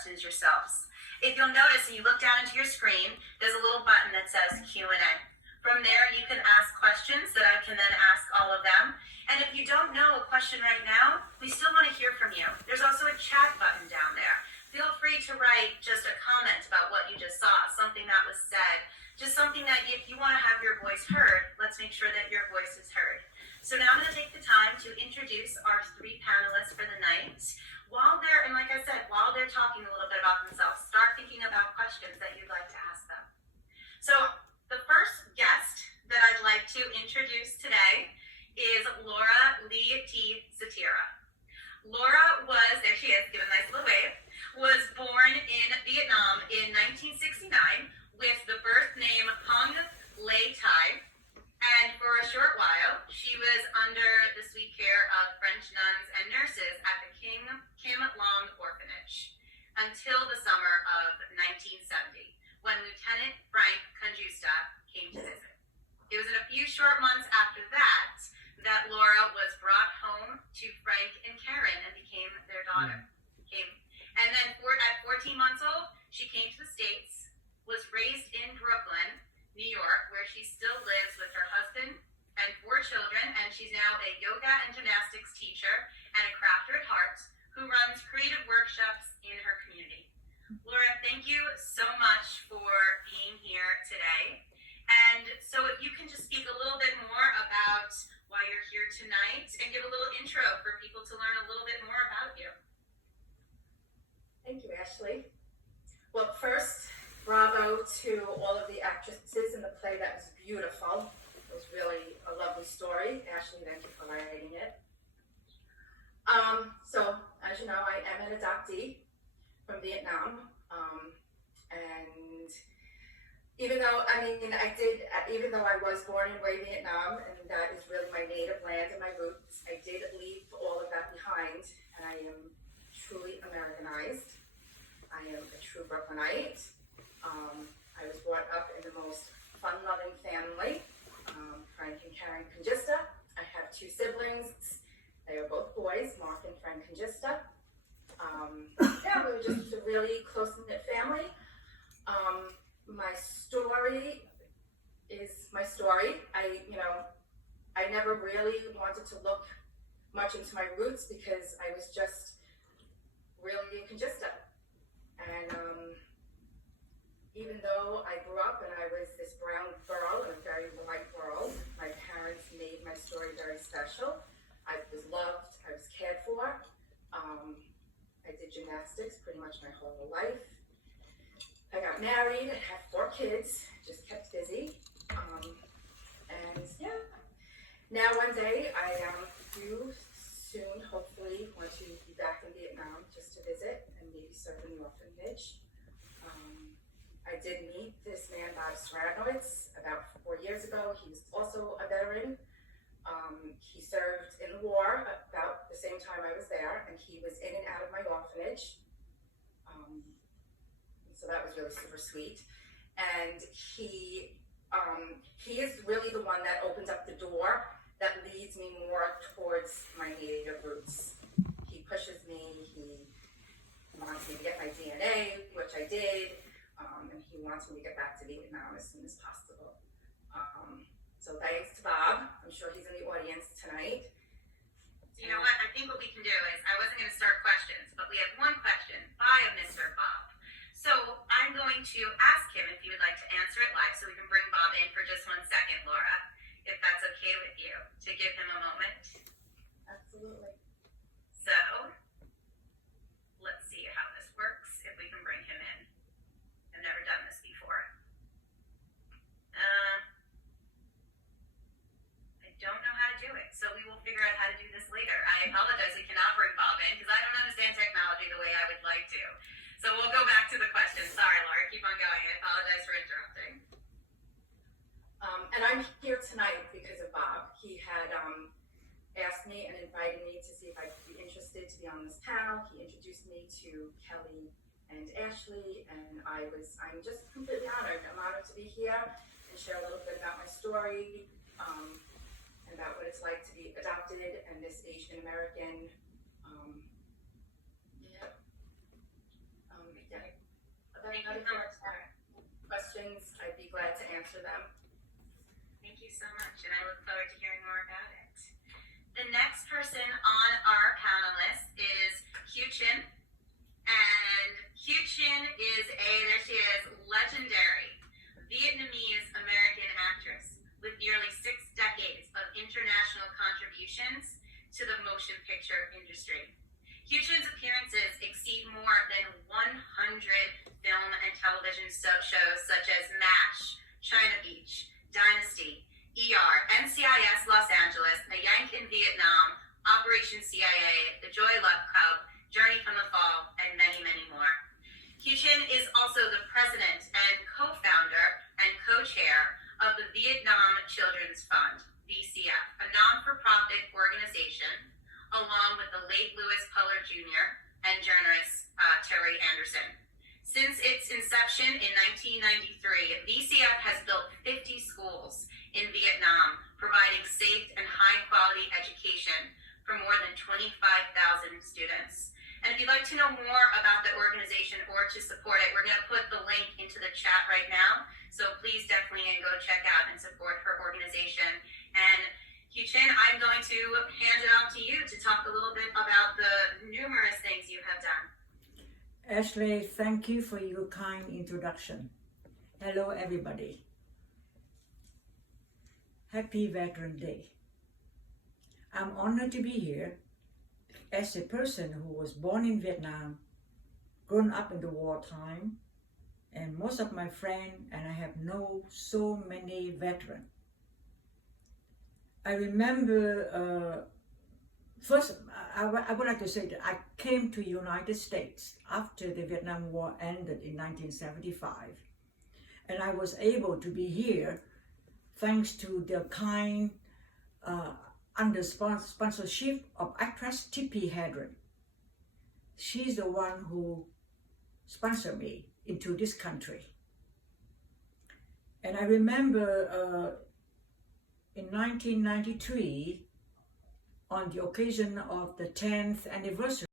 questions yourselves. If you'll notice and you look down into your screen, there's a little button that says Q&A. From there, you can ask questions that I can then ask all of them. And if you don't know a question right now, we still want to hear from you. There's also a chat button down there. Feel free to write just a comment about what you just saw, something that was said, just something that if you want to have your voice heard, let's make sure that your voice is heard. So now I'm going to take the time to introduce our three panelists for the night. While they're talking a little bit about themselves, start thinking about questions that you'd like to ask them. So the first guest that I'd like to introduce today is Laura Lee T. Satira. Laura was, there she is, give a nice little wave, was born in Vietnam in 1969 with the birth name Hung Lê Thai. And for a short while, she was under the sweet care of French nuns and nurses at the Kim Long Orphanage until the summer of 1970, when Lieutenant Frank Conjusta came to visit. It was in a few short months after that that Laura was brought home to Frank and Karen and became their daughter. And then at 14 months old, she came to the States, was raised in Brooklyn, New York, where she still lives with her husband and 4 children, and she's now a yoga and gymnastics teacher and a crafter at heart who runs creative workshops in her community. Laura, thank you so much for being here today. And so if you can just speak a little bit more about why you're here tonight and give a little intro for people to learn a little bit more about you. Thank you, Ashley. Well, first, bravo to all of the actresses in the play. That was beautiful. It was really a lovely story. Ashley, thank you for writing it. So, as you know, I am an adoptee from Vietnam. And even though I was born and raised in Vietnam, and that is really my native land and my roots, I did leave all of that behind, and I am truly Americanized. I am a true Brooklynite. I was brought up in the most fun-loving family, Frank and Karen Conjusta. I have 2 siblings. They are both boys, Mark and Frank Conjusta. We were just a really close-knit family. My story is my story. I never really wanted to look much into my roots because I was just really a Conjusta. And even though I grew up and I was this brown girl in a very white world, my parents made my story very special. I was loved, I was cared for. I did gymnastics pretty much my whole life. I got married, I had 4 kids, just kept busy. Now one day I do soon, hopefully, want to be back in Vietnam just to visit and maybe serve in the orphanage. I did meet this man, Bob Sratnowitz, about 4 years ago. He was also a veteran. He served in the war about the same time I was there, and he was in and out of my orphanage. So that was really super sweet. And he is really the one that opens up the door that leads me more towards my native roots. He pushes me, he wants me to get my DNA, which I did, and he wants me to get back to Vietnam as soon as possible. So thanks to Bob. I'm sure he's in the audience tonight. You know what? I think what we can do is, I wasn't going to start questions, but we have one question by a Mr. Bob. So I'm going to ask him if you would like to answer it live, so we can bring Bob in for just 1 second, Laura, if that's okay with you, to give him a moment. Absolutely. So let's see how this works, if we can bring him in. I've never done this before. I don't know how to do it, so we will figure out how to do this later. I apologize, we cannot bring Bob in, because I don't understand technology the way I would like to. So we'll go back to the question. Sorry, Laura, keep on going. I apologize for interrupting. And I'm here tonight because of Bob. He had asked me and invited me to see if I could be interested to be on this panel. He introduced me to Kelly and Ashley, and I'm just completely honored. I'm honored to be here and share a little bit about my story, and about what it's like to be adopted and this Asian American Thank you If so there much. are questions, I'd be glad to answer them. Thank you so much, and I look forward to hearing more about it. The next person on our panel list is Kieu Chinh. And Kieu Chinh is there she is, legendary Vietnamese American actress with nearly 6 decades of international contributions to the motion picture industry. Kieu Chin's appearances exceed more than 100 film and television shows such as MASH, China Beach, Dynasty, ER, NCIS Los Angeles, A Yank in Vietnam, Operation CIA, The Joy Luck Cub, Journey from the Fall, and many, many more. Kieu Chinh is also the president and co-founder and co-chair of the Vietnam Children's Fund, VCF, a non-for-profit organization, along with the late Louis Puller Jr. and journalist Terry Anderson. Since its inception in 1993, VCF has built 50 schools in Vietnam, providing safe and high-quality education for more than 25,000 students. And if you'd like to know more about the organization or to support it, we're going to put the link into the chat right now. So please definitely go check out and support her organization. And Kieu Chinh, I'm going to hand it off to you to talk a little bit about the numerous things you have done. Ashley, thank you for your kind introduction. Hello, everybody. Happy Veterans Day. I'm honored to be here as a person who was born in Vietnam, grown up in the wartime, and most of my friends, and I have known so many veterans. I remember, first, I would like to say that I came to the United States after the Vietnam War ended in 1975. And I was able to be here thanks to the kind under sponsorship of actress T.P. Hedren. She's the one who sponsored me into this country. And I remember in 1993, on the occasion of the 10th anniversary